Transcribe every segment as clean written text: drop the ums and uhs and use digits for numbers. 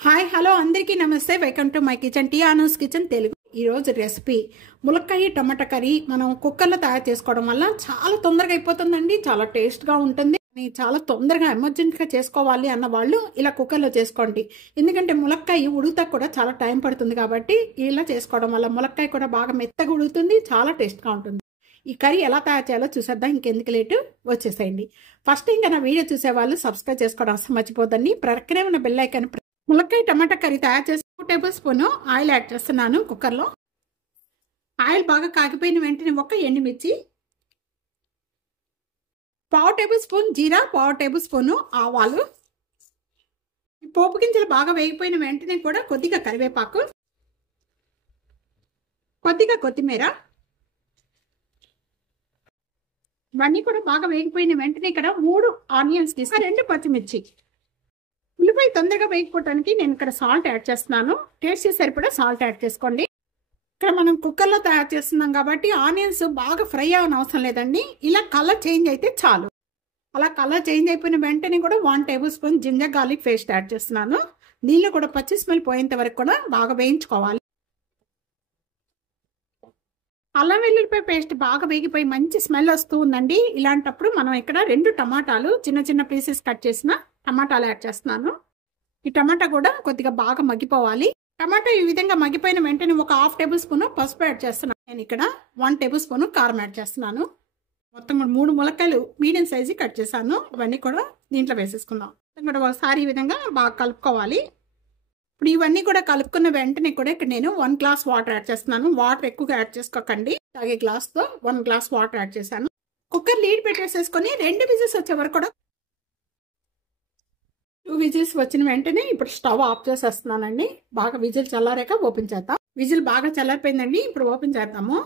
Hi hello అందరికీ నమస్తే welcome to my kitchen T Anu's kitchen Telugu. ఈరోజు రెసిపీ ములక్కాయ టమాటా కర్రీ మనం కుక్కర్లో తయారు చేసుకోవడం వల్ల చాలా తొందరగా అయిపోతుందండి. చాలా టేస్ట్గా ఉంటుంది. చాలా తొందరగా ఎమర్జెంట్గా చేసుకోవాలి అన్న వాళ్ళు ఇలా కుక్కర్లో చేసుకోండి. ఎందుకంటే ములక్కాయ ఉడుకుతా కూడా చాలా టైం పడుతుంది కాబట్టి ఇలా చేసుకోవడం వల్ల ములక్కాయ కూడా బాగా మెత్తగా ఉడుకుతుంది, చాలా టేస్ట్గా ఉంటుంది. ఈ కర్రీ ఎలా తయారు చేయాలో చూసేద్దాం. ఇంకెందుకు లేటు వచ్చేసేయండి. ఫస్ట్ ఇంకా నా వీడియో చూసేవాళ్ళు సబ్స్క్రైబ్ చేసుకోవడం అసలు మర్చిపోదండి. ప్రక్కనే ఉన్న బెల్ ఐకాన్ ములక్కాయ టమాటా కర్రీ తయారు చేసి 2 టేబుల్ స్పూన్ ఆయిల్ యాడ్ చేస్తున్నాను కుక్కర్లో. ఆయిల్ బాగా కాగిపోయిన వెంటనే ఒక ఎండుమిర్చి, 1/2 టేబుల్ స్పూన్ జీరా, 1/2 టేబుల్ స్పూన్ ఆవాలు, పోపు గింజలు బాగా వేగిపోయిన వెంటనే కూడా కొద్దిగా కరివేపాకు, కొద్దిగా కొత్తిమీర, ఇవన్నీ కూడా బాగా వేగిపోయిన వెంటనే ఇక్కడ 3 ఆనియన్స్ తీసి 2 పచ్చిమిర్చి. ఉల్లిపాయ తొందరగా వేగిపోవడానికి నేను ఇక్కడ సాల్ట్ యాడ్ చేస్తున్నాను. టేస్ట్ సరిపడా సాల్ట్ యాడ్ చేసుకోండి. ఇక్కడ మనం కుక్కర్లో తయారు చేస్తున్నాం కాబట్టి ఆనియన్స్ బాగా ఫ్రై అవ్వని అవసరం లేదండి. ఇలా కలర్ చేంజ్ అయితే చాలు. అలా కలర్ చేంజ్ అయిపోయిన వెంటనే కూడా 1 tablespoon ginger garlic paste add చేస్తున్నాను. దీనిలో కూడా పచ్చి స్మెల్ పోయేంత వరకు కూడా బాగా వేయించుకోవాలి. అల్లం వెల్లుల్లిపాయ పేస్ట్ బాగా వేగిపోయి మంచి స్మెల్ వస్తూ ఉందండి. ఇలాంటప్పుడు మనం ఇక్కడ 2 టమాటాలు చిన్న చిన్న పీసెస్ కట్ చేసిన టమాటాలు యాడ్ చేస్తున్నాను. ఈ టమాటా కూడా కొద్దిగా బాగా మగ్గిపోవాలి. టమాటా ఈ విధంగా మగ్గిపోయిన వెంటనే ఒక 1/2 టేబుల్ స్పూన్ పసుపు యాడ్ చేస్తున్నాను. నేను ఇక్కడ 1 టేబుల్ స్పూన్ కారం యాడ్ చేస్తున్నాను. మొత్తం 3 ములక్కాయలు మీడియం సైజు కట్ చేశాను. ఇవన్నీ కూడా దీంట్లో వేసేసుకుందాం. కూడా ఒకసారి ఈ విధంగా బాగా కలుపుకోవాలి. ఇప్పుడు ఇవన్నీ కూడా కలుపుకున్న వెంటనే కూడా ఇక్కడ నేను 1 గ్లాస్ వాటర్ యాడ్ చేస్తున్నాను. వాటర్ ఎక్కువగా యాడ్ చేసుకోకండి. తాగే గ్లాస్తో 1 గ్లాస్ వాటర్ యాడ్ చేశాను. కుక్కర్ లీడ్ పెట్టేసేసుకొని 2 విజిల్స్ వచ్చే వరకు కూడా 2 విజిల్స్ వచ్చిన వెంటనే ఇప్పుడు స్టవ్ ఆఫ్ చేసేస్తున్నానండి. బాగా విజిల్ చల్లారాక ఓపెన్ చేద్దాం. విజిల్ బాగా చల్లారిపోయిందండి. ఇప్పుడు ఓపెన్ చేద్దాము.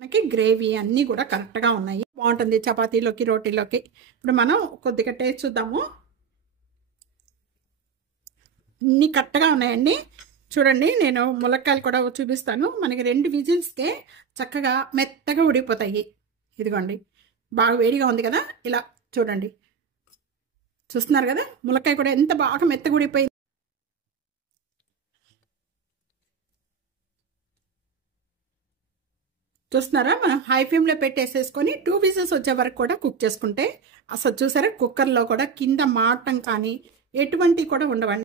మనకి గ్రేవీ అన్నీ కూడా కరెక్ట్గా ఉన్నాయి. బాగుంటుంది చపాతీలోకి, రోటీలోకి. ఇప్పుడు మనం కొద్దిగా టేస్ట్ చూద్దాము. అన్నీ కరెక్ట్గా ఉన్నాయండి. చూడండి, నేను ములక్కాయలు కూడా చూపిస్తాను. మనకి 2 విజిల్స్కే చక్కగా మెత్తగా ఉడికిపోతాయి. ఇదిగోండి, బాగా వేడిగా ఉంది కదా. ఇలా చూడండి, చూస్తున్నారు కదా ములక్కాయ కూడా ఎంత బాగా మెత్తగా ఉడికిపోయింది. చూస్తున్నారా, మనం హై ఫ్లేమ్లో పెట్టేసేసుకొని 2 విజిల్స్ వచ్చే వరకు కూడా కుక్ చేసుకుంటే అసలు చూసారా కుక్కర్లో కూడా కింద మాడటం కానీ ఎటువంటివి కూడా ఉండవండి.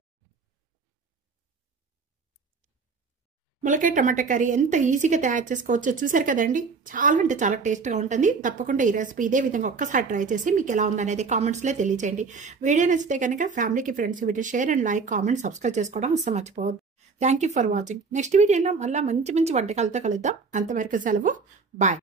ములక్కాయ టమాటా కర్రీ ఎంత ఈజీగా తయారు చేసుకోవచ్చో చూసారు కదండి. చాలా అంటే చాలా టేస్ట్గా ఉంటుంది. తప్పకుండా ఈ రెసిపీ ఇదే విధంగా ఒక్కసారి ట్రై చేసి మీకు ఎలా ఉందనేది కామెంట్స్లో తెలియచేయండి. వీడియో నచ్చితే కనుక ఫ్యామిలీకి, friends video share and like, comment, subscribe చేసుకోవడం అసలు మర్చిపోవద్దు. Thank you for watching. Next వీడియోలో మళ్ళీ మంచి మంచి వంటకాలతో కలుద్దాం. అంతవరకు సెలవు. బాయ్.